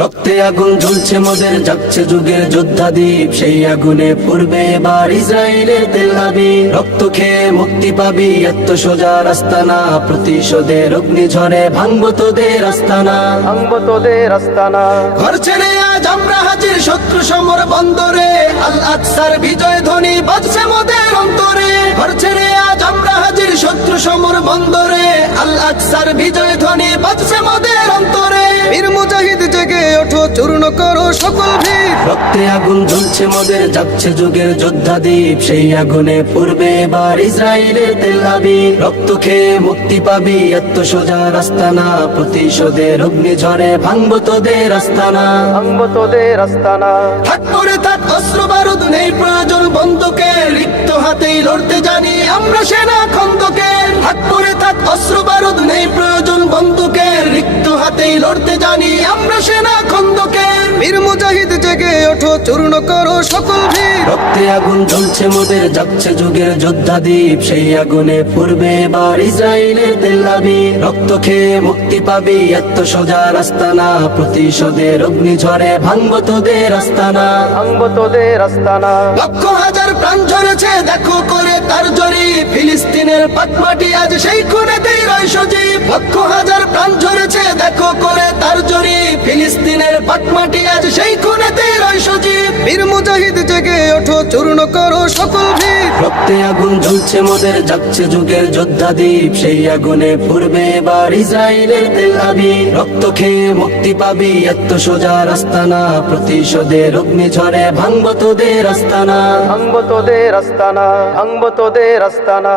রক্তে আগুন জ্বলছে মোদের, জাগছে যুগের যোদ্ধা দ্বীপ, সেই আগুনে পড়বে এবার ইসরায়েলের তেল আবিব। রক্ত খেয়ে মুক্তি পাবি, এত সোজা রাস্তা না, প্রতিশোধের অগ্নিঝড়ে ভাঙবো তোদের আস্তানা, ভাঙবো তোদের আস্তানা। ঘর ছেড়ে আজ আমরা হাজির শত্রু সমর বন্দরে, আল আকসার বিজয় ধ্বনি বাজছে মোদের অন্তরে। ঘর ছেড়ে আজ আমরা হাজির শত্রু সমর বন্দরে, আল আকসার বিজয় ধ্বনি বাজছে মোদের অন্তরে। বীর মুজাহিদ জেগে ওঠো, চূর্ণ করো সকল ভিড়। রক্তে আগুন জ্বলছে মোদের, জাগছে যুগের যোদ্ধা দ্বীপ, সেই আগুনে পড়বে এবার ইসরায়েলের তেল আবিব। রক্ত খেয়ে মুক্তি পাবি, এত সোজা রাস্তা না, প্রতিশোধের অগ্নিঝড়ে ভাঙবো তোদের আস্তানা, ভাঙবো তোদের আস্তানা। থাক করে থাক অস্ত্র বারুদ, নেই প্রয়োজন বন্দুকের, রিক্ত হাতেই লড়তে জানি আমরা সেনা খন্দকের। থাক করে থাক অস্ত্র বারুদ, নেই প্রয়োজন বন্দুকের, রিক্ত হাতেই লড়তে জানি আমরা সেনা খন্দকের। বীর মুজাহিদ জেগে ওঠো, চূর্ণ করো সকল ভিড়। রক্তে আগুন জ্বলছে মোদের, জাগছে যুগের যোদ্ধা দ্বীপ, সেই আগুনে পড়বে এবার ইসরায়েলের তেল আবিব। রক্ত খেয়ে মুক্তি পাবি, এত সোজা রাস্তা না, প্রতিশোধের অগ্নিঝড়ে ভাঙবো তোদের আস্তানা, ভাঙবো তোদের আস্তানা। লক্ষ হাজার প্রাণ ঝরেছে দেখো করে তার জরি, ফিলিস্তিনের পাটমাটি আজ সেই খুনেতেই রয় সজীব। লক্ষ হাজার প্রাণ ঝরেছে দেখো করে তার জরি, ফিলিস্তিনের পাটমাটি আজ সেই খুনেতেই রয় সজীব। বীর মুজাহিদ জেগে ওঠো, চূর্ণ করো সকল ভিড়। রক্তে আগুন জ্বলছে মোদের, জাগছে যুগের যোদ্ধা দ্বীপ, সেই আগুনে পড়বে এবার ইসরায়েলের তেল আবিব। রক্ত খেয়ে মুক্তি পাবি, এত সোজা রাস্তা না, প্রতিশোধের অগ্নিঝড়ে ভাঙবো তোদের আস্তানা, ভাঙবো তোদের আস্তানা, ভাঙবো তোদের আস্তানা।